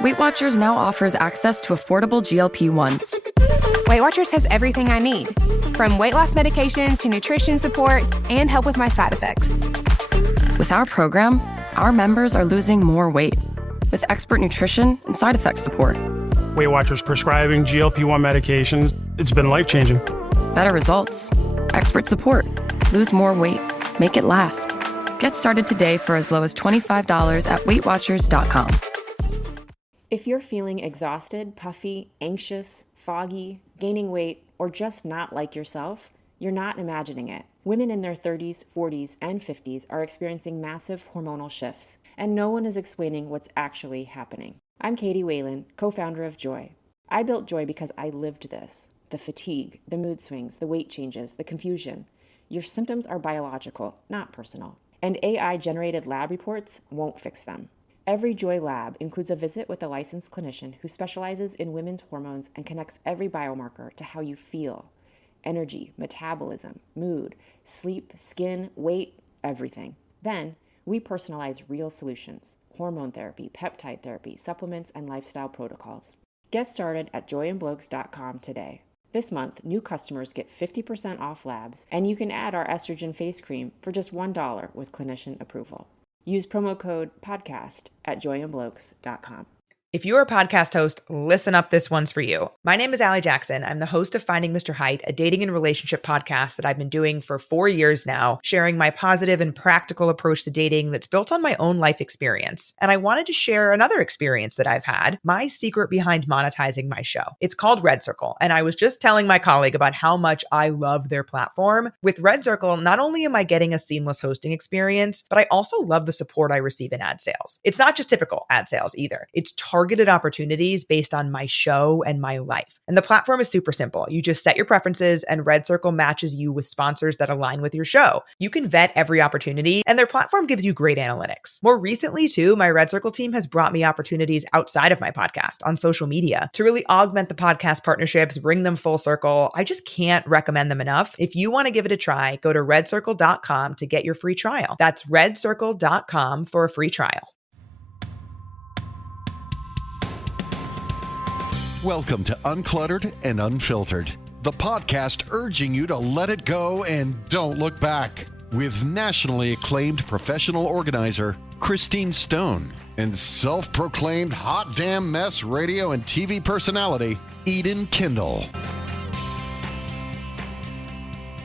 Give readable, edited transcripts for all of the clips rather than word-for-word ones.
Weight Watchers now offers access to affordable GLP-1s. Weight Watchers has everything I need, from weight loss medications to nutrition support and help with my side effects. With our program, our members are losing more weight with expert nutrition and side effect support. Weight Watchers prescribing GLP-1 medications, it's been life-changing. Better results, expert support, lose more weight, make it last. Get started today for as low as $25 at WeightWatchers.com. If you're feeling exhausted, puffy, anxious, foggy, gaining weight, or just not like yourself, you're not imagining it. Women in their 30s, 40s, and 50s are experiencing massive hormonal shifts, and no one is explaining what's actually happening. I'm Katie Whalen, co-founder of Joy. I built Joy because I lived this. The fatigue, the mood swings, the weight changes, the confusion. Your symptoms are biological, not personal. And AI-generated lab reports won't fix them. Every Joy lab includes a visit with a licensed clinician who specializes in women's hormones and connects every biomarker to how you feel. Energy, metabolism, mood, sleep, skin, weight, everything. Then, we personalize real solutions: hormone therapy, peptide therapy, supplements, and lifestyle protocols. Get started at joyandblokes.com today. This month, new customers get 50% off labs, and you can add our estrogen face cream for just $1 with clinician approval. Use promo code PODCAST at joyandblokes.com. If you're a podcast host, listen up, this one's for you. My name is Allie Jackson. I'm the host of Finding Mr. Height, a dating and relationship podcast that I've been doing for 4 years now, sharing my positive and practical approach to dating that's built on my own life experience. And I wanted to share another experience that I've had, my secret behind monetizing my show. It's called Red Circle, and I was just telling my colleague about how much I love their platform. With Red Circle, not only am I getting a seamless hosting experience, but I also love the support I receive in ad sales. It's not just typical ad sales either. It's targeted opportunities based on my show and my life. And the platform is super simple. You just set your preferences and Red Circle matches you with sponsors that align with your show. You can vet every opportunity and their platform gives you great analytics. More recently too, my Red Circle team has brought me opportunities outside of my podcast on social media to really augment the podcast partnerships, bring them full circle. I just can't recommend them enough. If you want to give it a try, go to redcircle.com to get your free trial. That's redcircle.com for a free trial. Welcome to Uncluttered and Unfiltered, the podcast urging you to let it go and don't look back. With nationally acclaimed professional organizer Christine Stone and self-proclaimed hot damn mess radio and TV personality Eden Kendall.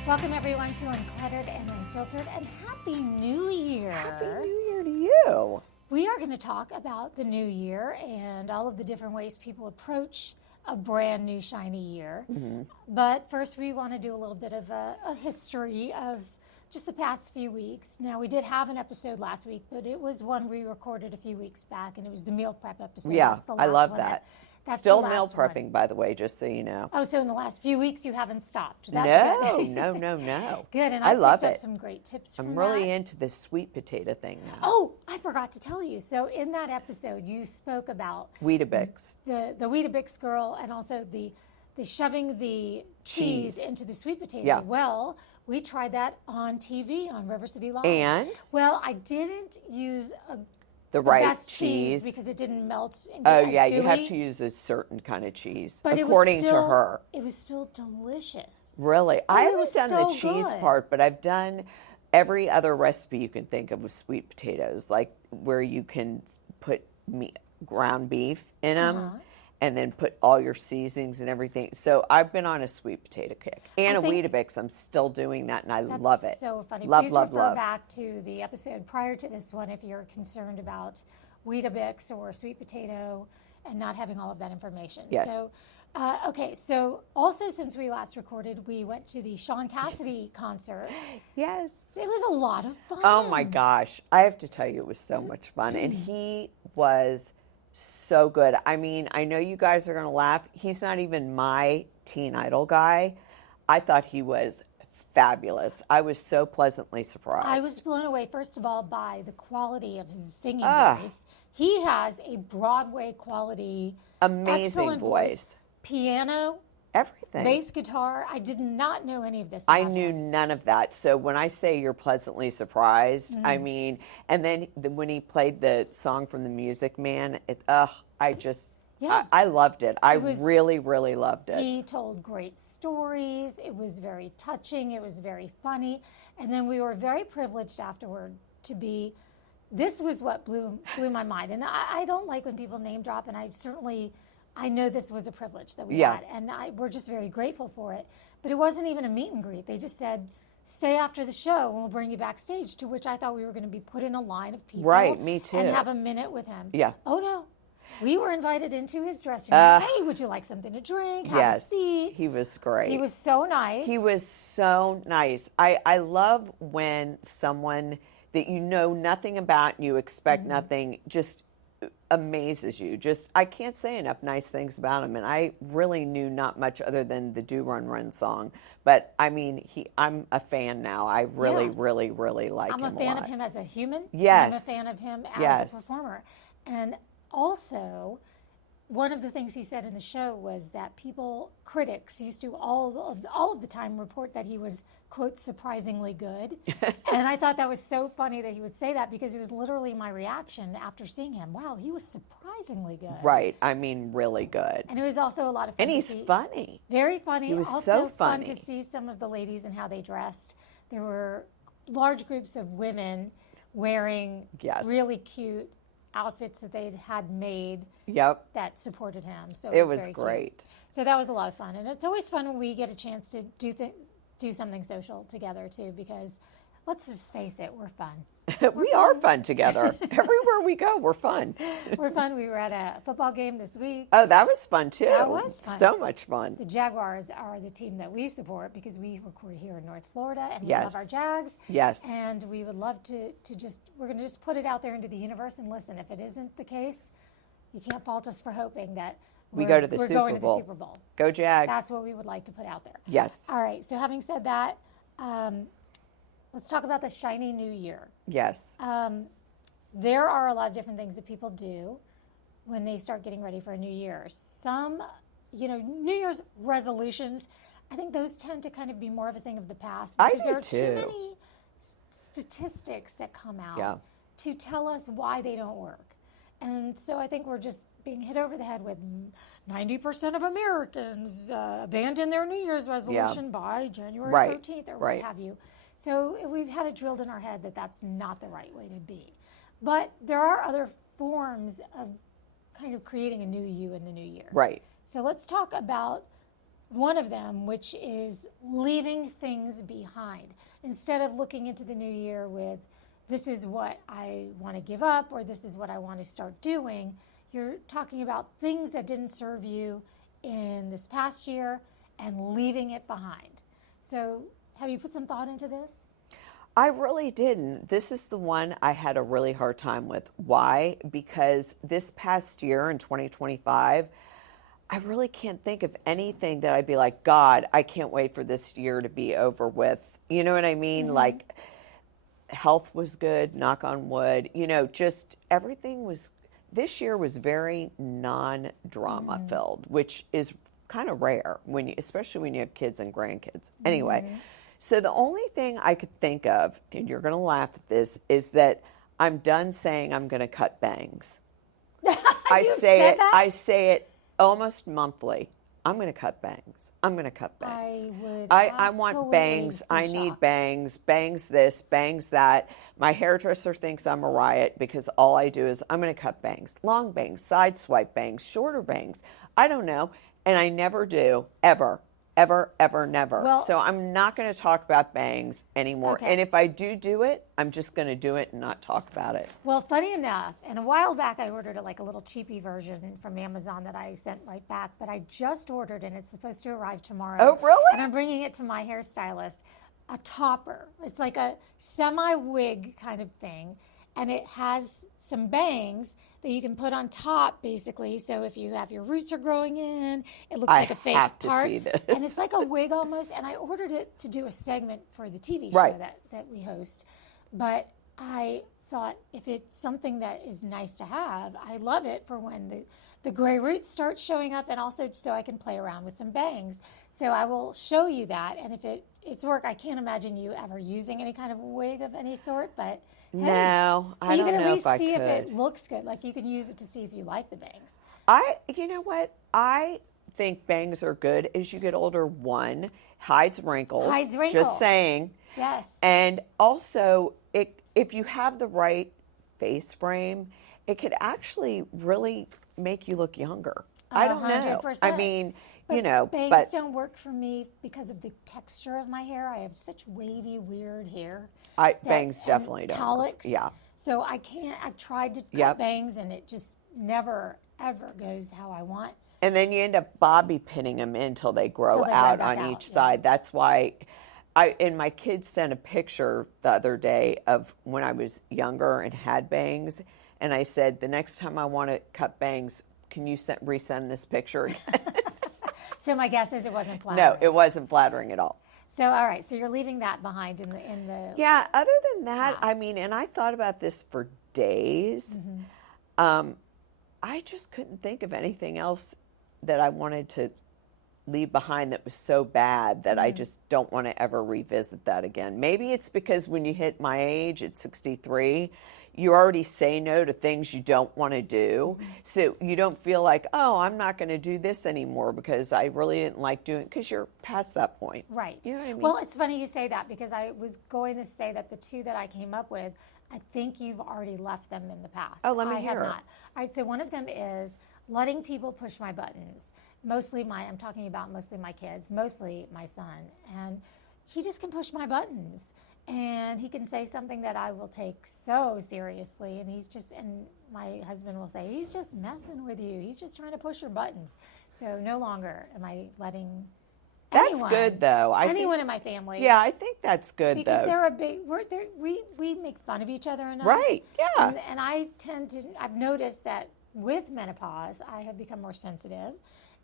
Welcome everyone to Uncluttered and Unfiltered, and Happy New Year. Happy New Year to you. We are going to talk about the new year and all of the different ways people approach a brand new shiny year. Mm-hmm. But first we want to do a little bit of a history of just the past few weeks. Now, we did have an episode last week, but it was one we recorded a few weeks back, and it was the meal prep episode. Yeah, I love one. that. That's Still the meal last prepping, one. By the way, just so you know. Oh, so in the last few weeks you haven't stopped. That's No. Good, and I love picked up it. some great tips from I'm really that. into this sweet potato thing now. Oh, I forgot to tell you. So in that episode, you spoke about Weetabix. the Weetabix girl and also the shoving the cheese into the sweet potato. Yeah. Well, we tried that on TV on River City Live. And? Well, I didn't use The the right best cheese because it didn't melt and get Oh, as yeah, you have gooey. to use a certain kind of cheese, But according it was still, to her. It was still delicious. Really? I it haven't was done so the cheese good. part, but I've done every other recipe you can think of with sweet potatoes, like where you can put ground beef in them and then put all your seasonings and everything. So I've been on a sweet potato kick. And a Weetabix, I'm still doing that, and I love it. That's so funny. Love, Please love, refer love. back to the episode prior to this one if you're concerned about Weetabix or sweet potato and not having all of that information. Yes. So, so also since we last recorded, we went to the Sean Cassidy concert. Yes. It was a lot of fun. Oh my gosh. I have to tell you, it was so much fun. And he was so good. I mean, I know you guys are going to laugh. He's not even my teen idol guy. I thought he was fabulous. I was so pleasantly surprised. I was blown away, first of all, by the quality of his singing voice. He has a Broadway quality, amazing excellent voice. Piano, everything. bass guitar. I did not know any of this. I about knew him. none of that. So when I say you're pleasantly surprised, I mean, and then when he played the song from The Music Man, I loved it. I really, really loved it. He told great stories. It was very touching. It was very funny. And then we were very privileged afterward to be, this was what blew my mind. And I don't like when people name drop, and I know this was a privilege that we had. And we're just very grateful for it. But it wasn't even a meet and greet. They just said, stay after the show and we'll bring you backstage, to which I thought we were going to be put in a line of people. Right, me too. And have a minute with him. Yeah. Oh, no. We were invited into his dressing room. Hey, would you like something to drink? Have a seat. He was great. He was so nice. He was so nice. I love when someone that you know nothing about and you expect nothing just amazes you. I can't say enough nice things about him. And I really knew not much other than the Do Run Run song. But I mean, I'm a fan now. I really, really, really like him. I'm a fan of him as a human. Yes. I'm a fan of him as a performer. And also, one of the things he said in the show was that critics used to all of the time report that he was, quote, surprisingly good. And I thought that was so funny that he would say that, because it was literally my reaction after seeing him. Wow, he was surprisingly good. Right. I mean, really good. And it was also a lot of fun. And he's funny. Very funny. He was also so fun funny. to see some of the ladies and how they dressed. There were large groups of women wearing really cute outfits that they'd had made that supported him. So it was very great. Cute. So that was a lot of fun. And it's always fun when we get a chance to do something social together too, because let's just face it, we're fun. We are fun together. Everywhere we go, we're fun. We're fun. We were at a football game this week. Oh, that was fun too. That was fun. So much fun. The Jaguars are the team that we support because we record here in North Florida, and we love our Jags. Yes. And we would love to we're going to just put it out there into the universe, and listen, if it isn't the case, you can't fault us for hoping that we go to the Super Bowl. Going to the Super Bowl. Go Jags. That's what we would like to put out there. Yes. All right. So having said that, let's talk about the shiny new year. Yes. There are a lot of different things that people do when they start getting ready for a new year. Some, New Year's resolutions, I think those tend to kind of be more of a thing of the past, because there are too many statistics that come out to tell us why they don't work. And so I think we're just being hit over the head with 90% of Americans abandon their New Year's resolution by January 13th or what have you. So we've had it drilled in our head that that's not the right way to be. But there are other forms of kind of creating a new you in the new year. Right. So let's talk about one of them, which is leaving things behind. Instead of looking into the new year with, this is what I want to give up, or this is what I want to start doing, you're talking about things that didn't serve you in this past year and leaving it behind. So have you put some thought into this? I really didn't. This is the one I had a really hard time with. Why? Because this past year in 2025, I really can't think of anything that I'd be like, God, I can't wait for this year to be over with. You know what I mean? Mm-hmm. Like, health was good, knock on wood. Just everything was, this year was very non-drama filled, which is kind of rare, especially when you have kids and grandkids. Anyway. So the only thing I could think of, and you're going to laugh at this, is that I'm done saying I'm going to cut bangs. I say it almost monthly. I'm going to cut bangs. I'm going to cut bangs. I want bangs. I need bangs. Bangs this, bangs that. My hairdresser thinks I'm a riot because all I do is I'm going to cut bangs. Long bangs, side swipe bangs, shorter bangs. I don't know. And I never do, ever. Ever, ever, never. Well, so I'm not going to talk about bangs anymore. Okay. And if I do it, I'm just going to do it and not talk about it. Well, funny enough, and a while back I ordered a little cheapy version from Amazon that I sent right back, but I just ordered and it's supposed to arrive tomorrow. Oh, really? And I'm bringing it to my hairstylist. A topper. It's like a semi-wig kind of thing. And it has some bangs that you can put on top, basically. So if you have your roots are growing in, it looks like a fake part. To see this. And it's like a wig almost. And I ordered it to do a segment for the TV show that we host. But I thought if it's something that is nice to have, I love it for when the gray roots start showing up, and also so I can play around with some bangs. So I will show you that, and if it's work, I can't imagine you ever using any kind of wig of any sort, but hey, No, I you don't can know at least if I see if could. it looks good. Like you can use it to see if you like the bangs. You know what? I think bangs are good as you get older. One, hides wrinkles. Hides wrinkles. Just saying. Yes. And also, if you have the right face frame, it could actually really make you look younger. I don't know. 100%. I mean, But you know, bangs don't work for me because of the texture of my hair. I have such wavy, weird hair. Bangs definitely don't. Cowlicks. Yeah. So I can't. I've tried to cut Yep. bangs, and it just never ever goes how I want. And then you end up bobby pinning them until they grow Till they grow out back on out, each yeah. side. That's why and my kids sent a picture the other day of when I was younger and had bangs. And I said, the next time I want to cut bangs, can you resend this picture? So my guess is it wasn't flattering. No, it wasn't flattering at all. So all right, so you're leaving that behind in the. Yeah, other than that, I past. mean, and I thought about this for days. I just couldn't think of anything else that I wanted to leave behind that was so bad that I just don't want to ever revisit that again. Maybe it's because when you hit my age at 63, you already say no to things you don't want to do. So you don't feel like, oh, I'm not going to do this anymore because I really didn't like doing it, because you're past that point. Right. You know what I mean? Well, it's funny you say that, because I was going to say that the two that I came up with, I think you've already left them in the past. Oh, let me I hear have it. not. All right, so one of them is letting people push my buttons. I'm talking about mostly my kids, mostly my son. And he just can push my buttons. And he can say something that I will take so seriously. And my husband will say, he's just messing with you. He's just trying to push your buttons. So no longer am I letting anyone, good, though. Anyone in my family. Yeah, I think that's good, Because though. we make fun of each other enough. Right, yeah. And I've noticed that with menopause, I have become more sensitive.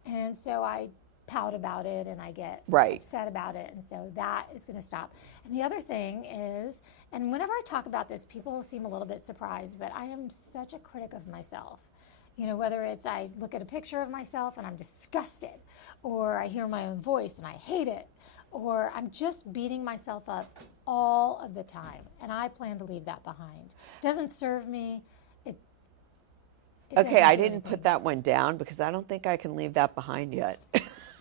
And so I pout about it and I get upset about it. And so that is going to stop. And the other thing is, and whenever I talk about this, people seem a little bit surprised, but I am such a critic of myself. You know, whether it's I look at a picture of myself and I'm disgusted, or I hear my own voice and I hate it, or I'm just beating myself up all of the time. And I plan to leave that behind. It doesn't serve me. Okay, I didn't put that one down because I don't think I can leave that behind yet.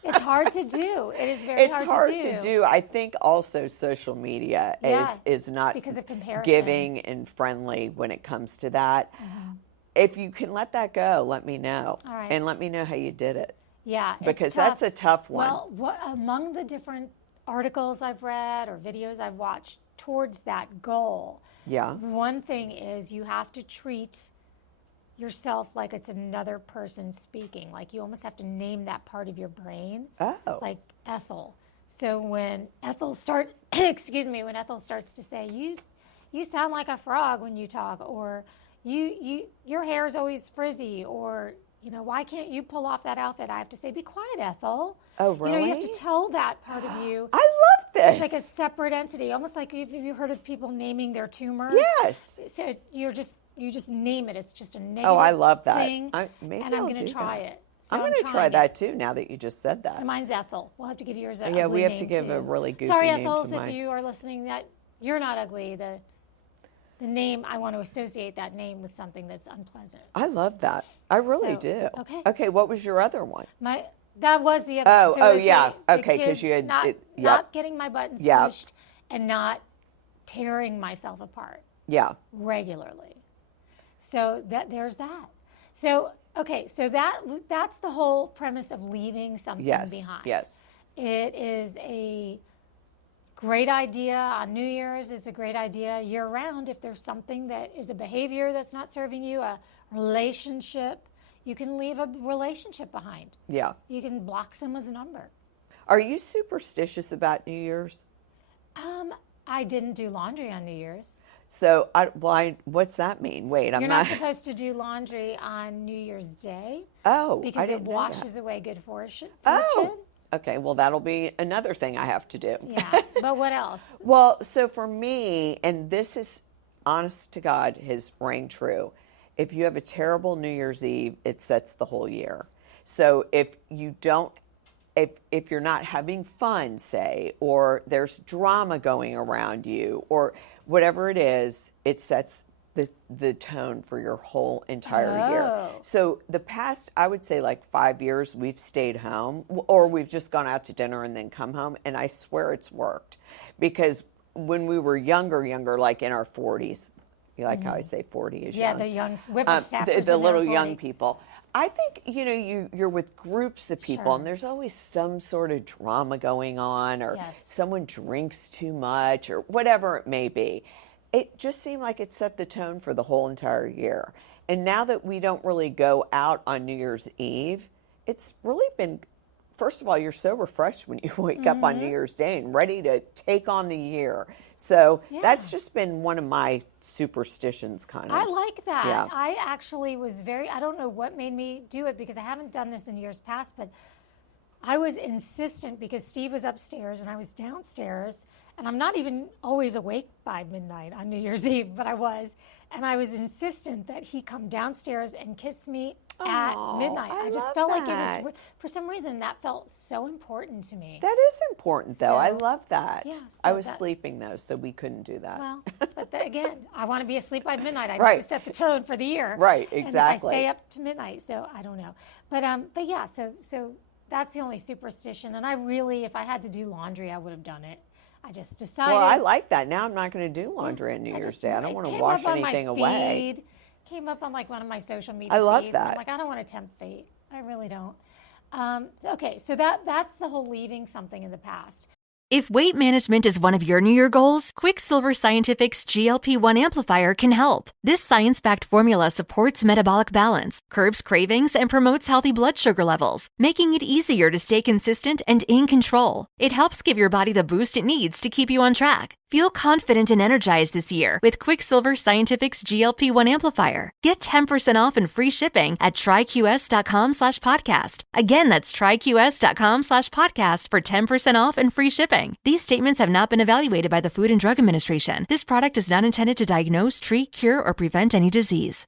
It's hard to do. It is very hard to do. I think also social media is not because of comparisons. Giving and friendly when it comes to that. If you can let that go, let me know. All right. And let me know how you did it. Yeah, because it's tough. that's a tough one. Well, among the different articles I've read or videos I've watched towards that goal, one thing is you have to treat yourself like it's another person speaking. Like you almost have to name that part of your brain. Oh. Like Ethel. So when Ethel starts to say, you sound like a frog when you talk, or your hair is always frizzy, or why can't you pull off that outfit? I have to say, be quiet, Ethel. Oh, really? You have to tell that part of you. I love this. It's like a separate entity, almost like have you heard of people naming their tumors? Yes. So you just name it. It's just a negative Oh, I love that. thing, Maybe and I'm going to try it. So I'm going to try that too. Now that you just said that. So mine's Ethel. We'll have to give yours a Yeah, we have name to give too. a really goofy Sorry, name Ethels, to mine. if you are listening, that you're not ugly. The name, I want to associate that name with something that's unpleasant. I love that. I really do. Okay. Okay. What was your other one? That was the other. Oh, one. So it was yeah. the Okay, 'cause kids you had- not getting my buttons pushed and not tearing myself apart. Yeah. Regularly. So there's that. So okay, so that's the whole premise of leaving something behind. Yes. It is a great idea on New Year's. It's a great idea year round. If there's something that is a behavior that's not serving you, a relationship, you can leave a relationship behind. Yeah. You can block someone's number. Are you superstitious about New Year's? I didn't do laundry on New Year's. So, what's that mean? Wait, You're not supposed to do laundry on New Year's Day. Oh, because I didn't it know washes that. away good fortune. Oh. Okay, well, that'll be another thing I have to do. Yeah, but what else? Well, so for me, and this is honest to God, has rang true, if you have a terrible New Year's Eve, it sets the whole year. So if you don't, if you're not having fun, say, or there's drama going around you, or whatever it is, it sets the tone for your whole entire year. So the past, I would say like 5 years, we've stayed home, or we've just gone out to dinner and then come home, and I swear it's worked. Because when we were younger, like in our 40s, you like how I say 40 is young? Yeah, the young whippersnappers. The in their little 40. young people. I think, you're with groups of people, Sure. and there's always some sort of drama going on, or Yes. someone drinks too much, or whatever it may be. It just seemed like it set the tone for the whole entire year. And now that we don't really go out on New Year's Eve, it's really been, first of all, you're so refreshed when you wake up on New Year's Day and ready to take on the year. So that's just been one of my superstitions, kind of. I like that. Yeah. I actually was I don't know what made me do it, because I haven't done this in years past, but I was insistent because Steve was upstairs and I was downstairs, and I'm not even always awake by midnight on New Year's Eve, but I was. And I was insistent that he come downstairs and kiss me at midnight. I just love felt like that. it was, for some reason, that felt so important to me. That is important, though. I love that. Yeah, I so was that- sleeping, though, so we couldn't do that. Well, but again, I want to be asleep by midnight. I Right. need to set the tone for the year. Right, And if exactly. I stay up to midnight, so I don't know. But yeah, so that's the only superstition. And I really, if I had to do laundry, I would have done it. I just decided. Well, I like that. Now I'm not going to do laundry on New Year's Day. I don't want to wash anything away. Came up on like one of my social media I love feeds. that. I'm like, I don't want to tempt fate. I really don't. Okay, so that's the whole leaving something in the past. If weight management is one of your New Year goals, Quicksilver Scientific's GLP-1 amplifier can help. This science-backed formula supports metabolic balance, curbs cravings, and promotes healthy blood sugar levels, making it easier to stay consistent and in control. It helps give your body the boost it needs to keep you on track. Feel confident and energized this year with Quicksilver Scientific's GLP-1 amplifier. Get 10% off and free shipping at tryqs.com/podcast. Again, that's tryqs.com/podcast for 10% off and free shipping. These statements have not been evaluated by the Food and Drug Administration. This product is not intended to diagnose, treat, cure, or prevent any disease.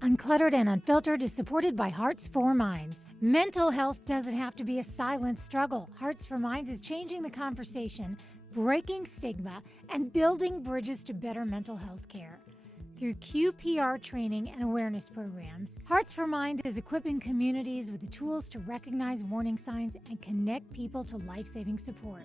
Uncluttered and Unfiltered is supported by Hearts for Minds. Mental health doesn't have to be a silent struggle. Hearts for Minds is changing the conversation, breaking stigma, and building bridges to better mental health care. Through QPR training and awareness programs, Hearts for Minds is equipping communities with the tools to recognize warning signs and connect people to life-saving support.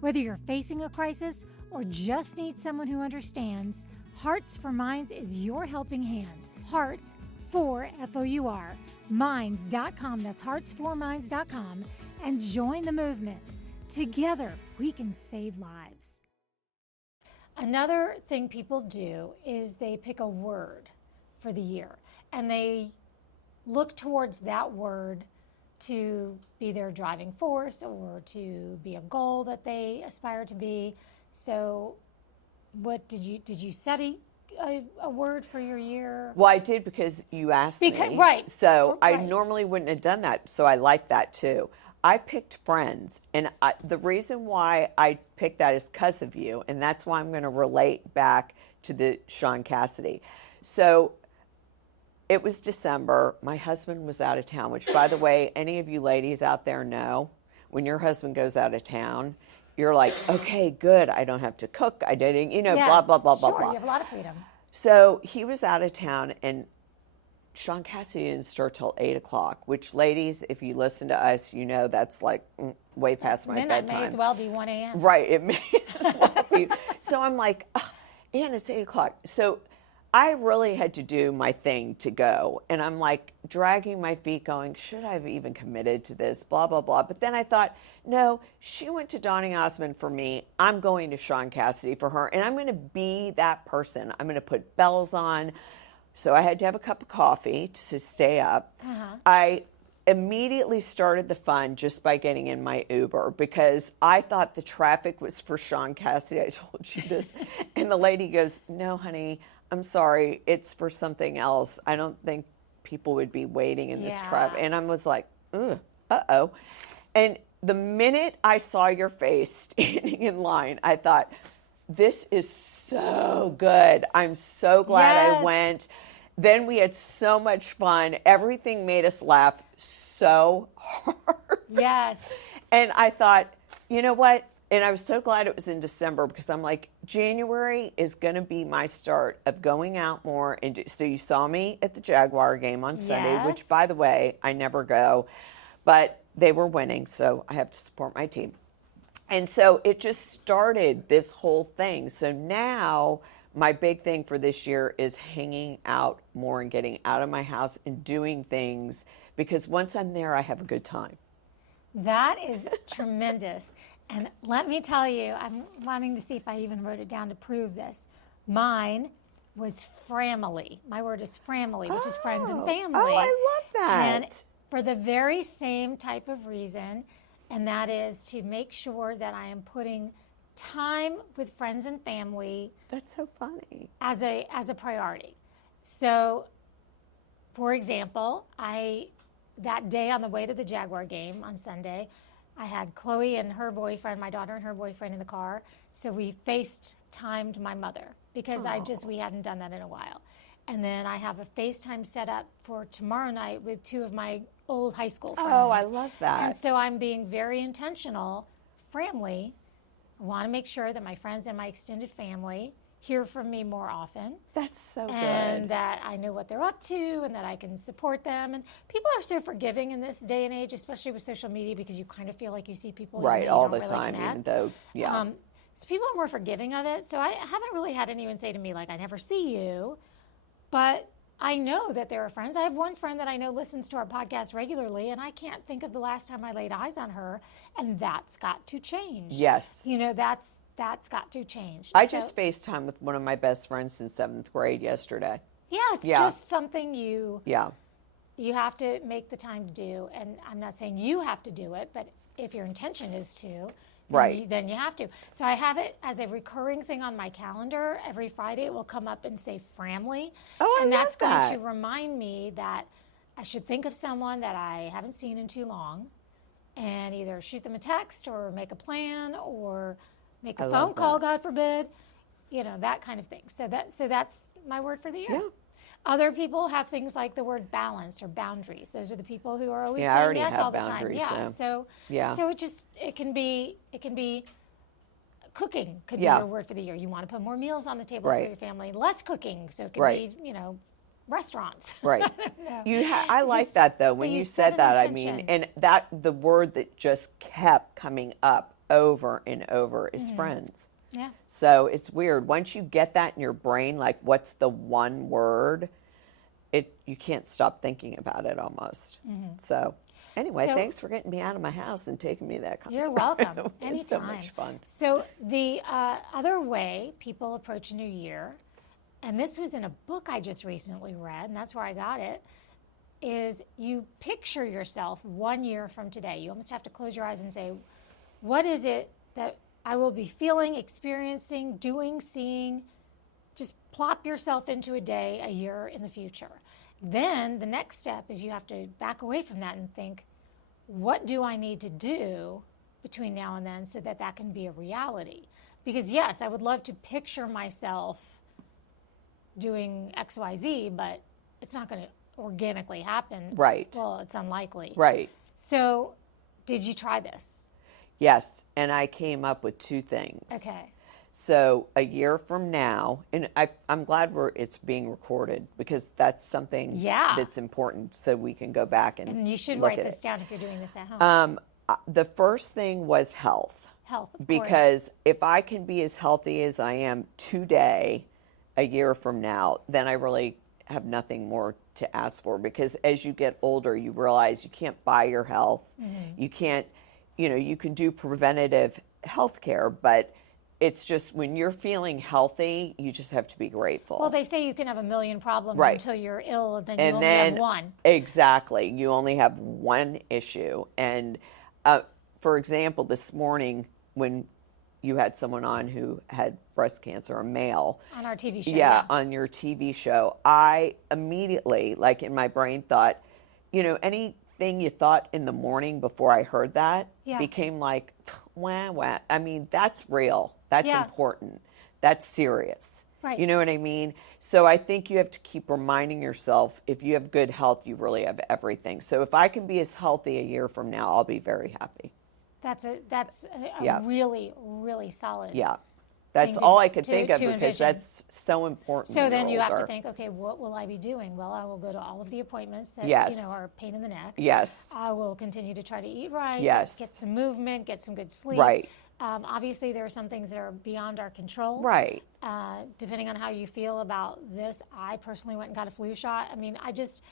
Whether you're facing a crisis or just need someone who understands, Hearts for Minds is your helping hand. Hearts for F-O-U-R, minds.com, that's heartsforminds.com, and join the movement. Together, we can save lives. Another thing people do is they pick a word for the year, and they look towards that word to be their driving force or to be a goal that they aspire to be. So what did you set a word for your year? Well, I did because you asked me. Right. So I Right. normally wouldn't have done that. So I like that too. I picked friends. And the reason why I picked that is because of you. And that's why I'm going to relate back to the Sean Cassidy. So it was December. My husband was out of town, which, by the way, any of you ladies out there know, when your husband goes out of town, you're like, okay, good. I don't have to cook. I didn't, Yes, blah, blah, blah, sure, blah, blah. you have a lot of freedom. So he was out of town, and Sean Cassidy didn't start till 8 o'clock, which, ladies, if you listen to us, you know that's like way past my Midnight bedtime. may as well be 1 a.m. Right, it may as well be. So I'm like, and it's 8 o'clock. So I really had to do my thing to go. And I'm like dragging my feet going, should I have even committed to this? Blah, blah, blah. But then I thought, no, she went to Donny Osmond for me. I'm going to Sean Cassidy for her. And I'm going to be that person. I'm going to put bells on. So I had to have a cup of coffee to stay up. I immediately started the fun just by getting in my Uber because I thought the traffic was for Sean Cassidy. I told you this. And the lady goes, no, honey, I'm sorry. It's for something else. I don't think people would be waiting in this traffic. And I was like, uh-oh. And the minute I saw your face standing in line, I thought, this is so good. I'm so glad I went. Then we had so much fun. Everything made us laugh so hard. Yes. And I thought, you know what? And I was so glad it was in December, because I'm like, January is going to be my start of going out more. And so you saw me at the Jaguar game on Sunday, Yes. which, by the way, I never go. But they were winning, so I have to support my team. And so it just started this whole thing. So now my big thing for this year is hanging out more and getting out of my house and doing things, because once I'm there, I have a good time. That is tremendous. And let me tell you, I'm wanting to see if I even wrote it down to prove this. Mine was framily. My word is framily, which is friends and family. Oh, I love that. And for the very same type of reason, and that is to make sure that I am putting time with friends and family. That's so funny. As a priority. So, for example, that day on the way to the Jaguar game on Sunday, I had Chloe and her boyfriend, my daughter and her boyfriend in the car. So we FaceTimed my mother, because we hadn't done that in a while. And then I have a FaceTime set up for tomorrow night with two of my old high school friends. Oh, I love that. And so I'm being very intentional, family. I want to make sure that my friends and my extended family hear from me more often. That's so good. And that I know what they're up to, and that I can support them. And people are so forgiving in this day and age, especially with social media, because you kind of feel like you see people right, even though all you the don't really time, connect. even though, yeah. So people are more forgiving of it. So I haven't really had anyone say to me, like, I never see you. But I know that there are friends. I have one friend that I know listens to our podcast regularly, and I can't think of the last time I laid eyes on her, and that's got to change. Yes. You know, that's got to change. I just FaceTime with one of my best friends since 7th grade yesterday. Yeah, it's just something you have to make the time to do. And I'm not saying you have to do it, but if your intention is to, then you have to. So I have it as a recurring thing on my calendar. Every Friday it will come up and say Framly. Oh, and that's love that. going to remind me that I should think of someone that I haven't seen in too long, and either shoot them a text or make a plan or make a phone call, God forbid, you know, that kind of thing. So that's my word for the year. Yeah. Other people have things like the word balance or boundaries. Those are the people who are always I saying already yes have all the time. boundaries, Yeah. though. So it can be cooking could be your word for the year. You want to put more meals on the table for your family. Less cooking, so it could be, you know, restaurants. Right. I like that, though, when you said that. I mean, and that the word that just kept coming up over and over is friends. Yeah. So it's weird. Once you get that in your brain, like what's the one word, you can't stop thinking about it almost. So anyway, thanks for getting me out of my house and taking me to that concert. You're welcome. Anytime. It's so much fun. So the other way people approach a new year, and this was in a book I just recently read, and that's where I got it, is you picture yourself 1 year from today. You almost have to close your eyes and say, what is it that I will be feeling, experiencing, doing, seeing? Just plop yourself into a day, a year in the future. Then the next step is you have to back away from that and think, what do I need to do between now and then so that can be a reality? Because yes, I would love to picture myself doing X, Y, Z, but it's not going to organically happen. Right. Well, it's unlikely. Right. So did you try this? Yes, and I came up with two things. Okay. So a year from now, and I'm glad it's being recorded, because that's something that's important, so we can go back and you should look write at this it. down if you're doing this at home. The first thing was health. Health, of because course. if I can be as healthy as I am today, a year from now, then I really have nothing more to ask for. Because as you get older, you realize you can't buy your health. You can't, you can do preventative health care, but it's just when you're feeling healthy, you just have to be grateful. Well, they say you can have a million problems until you're ill, and then you only have one. Exactly. You only have one issue. And for example, this morning when you had someone on who had breast cancer, a male. On our TV show. Yeah, on your TV show. I immediately, like in my brain, thought, anything you thought in the morning before I heard that became like, wah, wah. I mean, that's real. That's important. That's serious. Right. You know what I mean? So I think you have to keep reminding yourself, if you have good health, you really have everything. So if I can be as healthy a year from now, I'll be very happy. That's a Yeah. really, really solid. Yeah. That's thing all I could think of, to because envision. that's so important. So when then you're you have to older. think, okay, what will I be doing? Well, I will go to all of the appointments that Yes. are a pain in the neck. Yes. I will continue to try to eat right. Yes. Get some movement, get some good sleep. Right. Obviously, there are some things that are beyond our control. Right. Depending on how you feel about this, I personally went and got a flu shot. I mean, I just,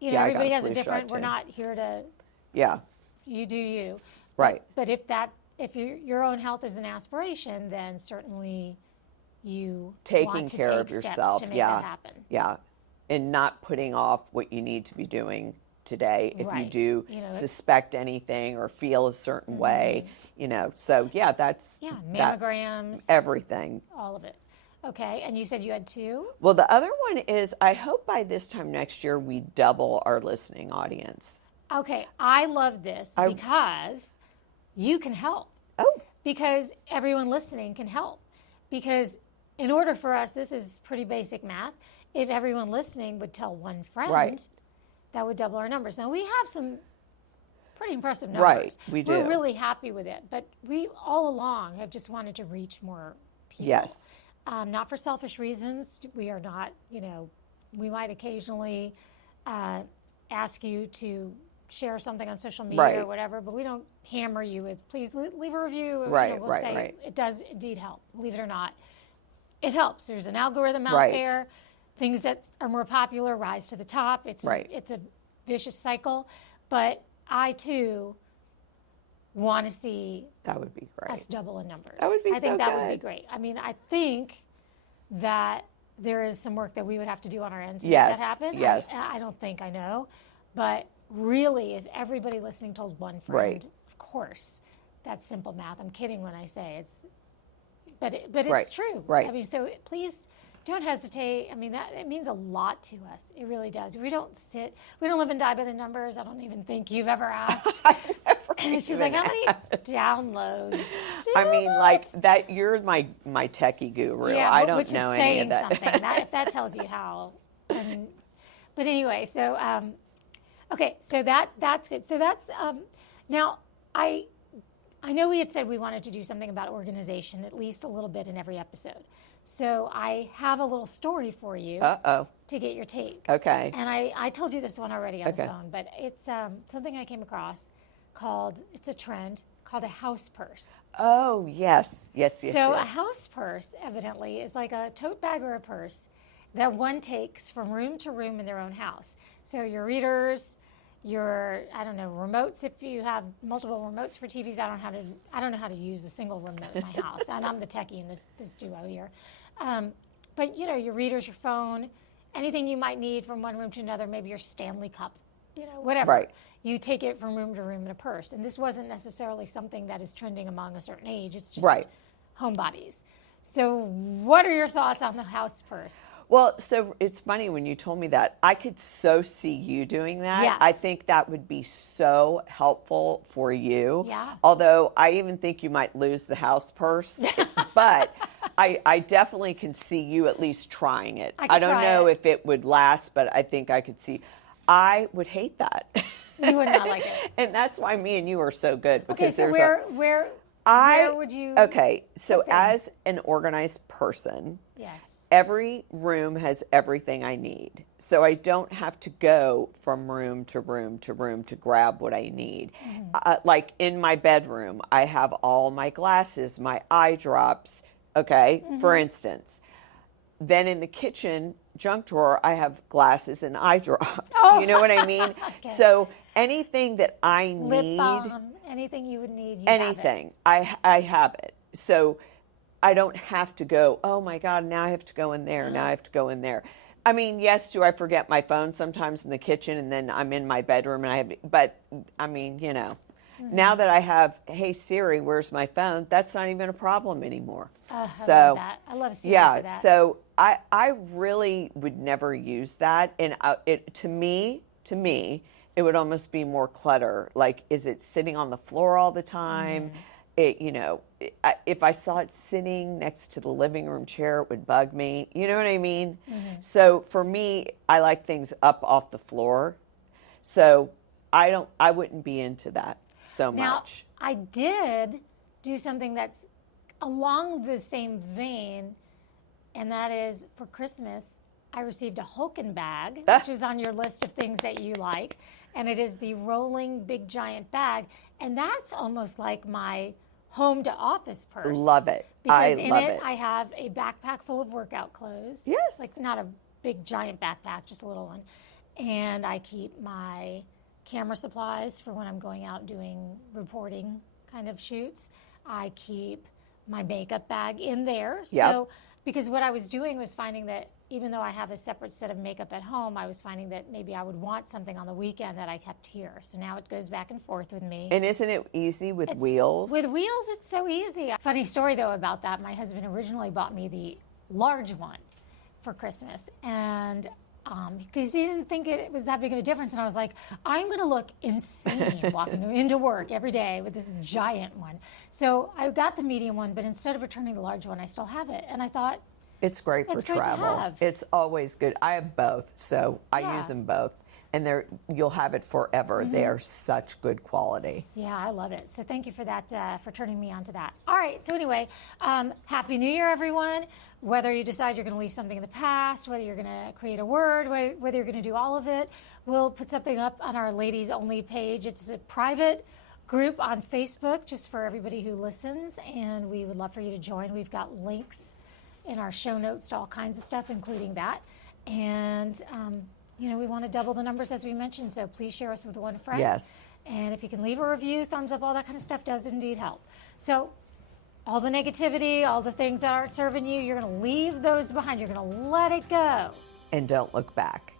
Yeah, I got everybody a has a flu different. shot, We're too. not here to. Yeah. You do you. Right. But if your own health is an aspiration, then certainly you Taking want to care take of steps yourself. to make Yeah. that happen. Yeah. And not putting off what you need to be doing today if you Right. do suspect anything or feel a certain way, So yeah, that's mammograms, everything. all of it. Okay, and you said you had 2? Well, the other one is, I hope by this time next year we double our listening audience. Okay, I love this because you can help. Oh. Because everyone listening can help. Because in order for us, this is pretty basic math, if everyone listening would tell one friend, Right. that would double our numbers. Now, we have some pretty impressive numbers. Right, we do. We're really happy with it. But we all along have just wanted to reach more people. Yes. Not for selfish reasons. We are not, we might occasionally ask you to share something on social media Right. or whatever, but we don't hammer you with, please leave a review. Right, we'll right, say right. it does indeed help, believe it or not. It helps. There's an algorithm out Right. there. Things that are more popular rise to the top. It's Right. it's a vicious cycle. But I, too, want to see That would be great. us double in numbers. That would be I think so that would be good. great. I mean, I think that there is some work that we would have to do on our end to Yes, make that happen. yes. I don't think I know. But really, if everybody listening told one friend, Right. of course, that's simple math. I'm kidding when I say it's, but Right, it's true. right. I mean, so please don't hesitate. I mean, it means a lot to us. It really does. We don't live and die by the numbers. I don't even think you've ever asked. And she's like, how many downloads? I mean, like that. You're my techie guru. Yeah, I don't which know is any saying of that. something. If that tells you how. I mean, but anyway, so okay, so that's good. So that's now I know we had said we wanted to do something about organization, at least a little bit in every episode. So I have a little story for you Uh-oh. to get your take. Okay. And I told you this one already on the Okay. phone, but it's something I came across it's a trend called a house purse. Oh, yes. Yes. So a house purse, evidently, is like a tote bag or a purse that one takes from room to room in their own house. So your readers, your, I don't know, remotes, if you have multiple remotes for TVs, I don't know how to use a single remote in my house. And I'm the techie in this duo here. But, your readers, your phone, anything you might need from one room to another, maybe your Stanley Cup, whatever. Right. You take it from room to room in a purse. And this wasn't necessarily something that is trending among a certain age. It's just Right. homebodies. So what are your thoughts on the house purse? Well, so it's funny when you told me that. I could so see you doing that. Yes. I think that would be so helpful for you. Yeah. Although I even think you might lose the house purse. But I definitely can see you at least trying it. I could I don't try know it. if it would last, but I think I could see. I would hate that. You would not like it. And that's why me and you are so good. Because Okay, so there's where would you? Okay, so put things? as an organized person, Yes. every room has everything I need. So I don't have to go from room to room to room to grab what I need. Like in my bedroom, I have all my glasses, my eye drops, okay, for instance. Then in the kitchen junk drawer, I have glasses and eye drops. You know what I mean? Okay. So anything that I Lip need, balm, anything you would need, you have it. anything, I have it. So I don't have to go, oh my God, now I have to go in there, now I have to go in there. I mean, yes, do I forget my phone sometimes in the kitchen and then I'm in my bedroom and I have, but I mean, now that I have, hey Siri, where's my phone? That's not even a problem anymore. I So love that. I love Siri for that. so I really would never use that. And to me, it would almost be more clutter. Like, is it sitting on the floor all the time? if I saw it sitting next to the living room chair, it would bug me. You know what I mean? So for me, I like things up off the floor. So I wouldn't be into that so much. Now, I did do something that's along the same vein, and that is for Christmas, I received a Hulken bag, which is on your list of things that you like. And it is the rolling big giant bag. And that's almost like my home to office purse. Love it. Because in it, I have a backpack full of workout clothes. Yes. Like not a big giant backpack, just a little one. And I keep my camera supplies for when I'm going out doing reporting kind of shoots. I keep my makeup bag in there. Yep. So, because what I was doing was finding that even though I have a separate set of makeup at home, I was finding that maybe I would want something on the weekend that I kept here. So now it goes back and forth with me. And isn't it easy with wheels? With wheels, it's so easy. Funny story, though, about that. My husband originally bought me the large one for Christmas. And because he didn't think it was that big of a difference. And I was like, I'm going to look insane walking into work every day with this giant one. So I got the medium one, but instead of returning the large one, I still have it. And I thought, it's great for travel. It's always good. I have both, so I use them both. And you'll have it forever. They are such good quality. Yeah, I love it. So thank you for that, for turning me on to that. All right, so anyway, Happy New Year, everyone. Whether you decide you're going to leave something in the past, whether you're going to create a word, whether you're going to do all of it, we'll put something up on our ladies only page. It's a private group on Facebook just for everybody who listens, and we would love for you to join. We've got links in our show notes to all kinds of stuff, including that. And, we want to double the numbers as we mentioned, so please share us with one friend. Yes. And if you can leave a review, thumbs up, all that kind of stuff does indeed help. So all the negativity, all the things that aren't serving you, you're going to leave those behind. You're going to let it go. And don't look back.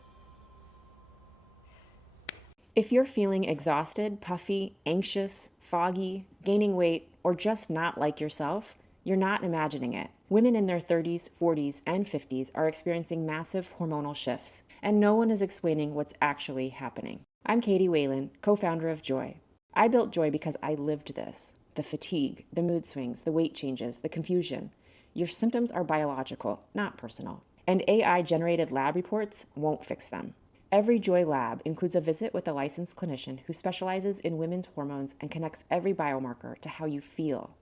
If you're feeling exhausted, puffy, anxious, foggy, gaining weight, or just not like yourself, you're not imagining it. Women in their 30s, 40s, and 50s are experiencing massive hormonal shifts, and no one is explaining what's actually happening. I'm Katie Whalen, co-founder of Joy. I built Joy because I lived this. The fatigue, the mood swings, the weight changes, the confusion. Your symptoms are biological, not personal. And AI-generated lab reports won't fix them. Every Joy lab includes a visit with a licensed clinician who specializes in women's hormones and connects every biomarker to how you feel.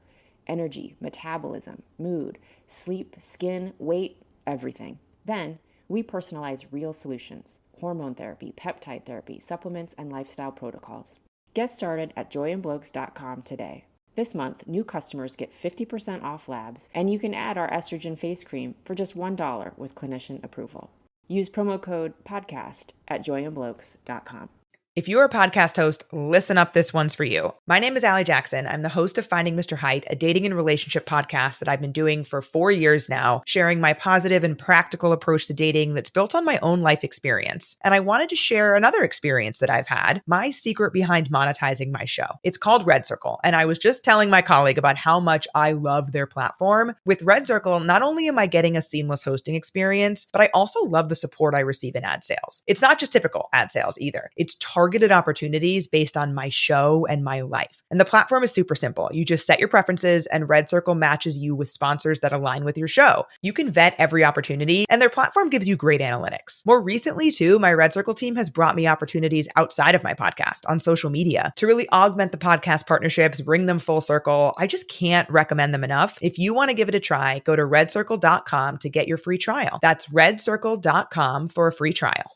Energy, metabolism, mood, sleep, skin, weight, everything. Then, we personalize real solutions: hormone therapy, peptide therapy, supplements, and lifestyle protocols. Get started at joyandblokes.com today. This month, new customers get 50% off labs, and you can add our estrogen face cream for just $1 with clinician approval. Use promo code PODCAST at joyandblokes.com. If you're a podcast host, listen up, this one's for you. My name is Allie Jackson. I'm the host of Finding Mr. Height, a dating and relationship podcast that I've been doing for 4 years now, sharing my positive and practical approach to dating that's built on my own life experience. And I wanted to share another experience that I've had, my secret behind monetizing my show. It's called Red Circle, and I was just telling my colleague about how much I love their platform. With Red Circle, not only am I getting a seamless hosting experience, but I also love the support I receive in ad sales. It's not just typical ad sales either. It's targeted opportunities based on my show and my life. And the platform is super simple. You just set your preferences and Red Circle matches you with sponsors that align with your show. You can vet every opportunity and their platform gives you great analytics. More recently too, my Red Circle team has brought me opportunities outside of my podcast on social media to really augment the podcast partnerships, bring them full circle. I just can't recommend them enough. If you want to give it a try, go to redcircle.com to get your free trial. That's redcircle.com for a free trial.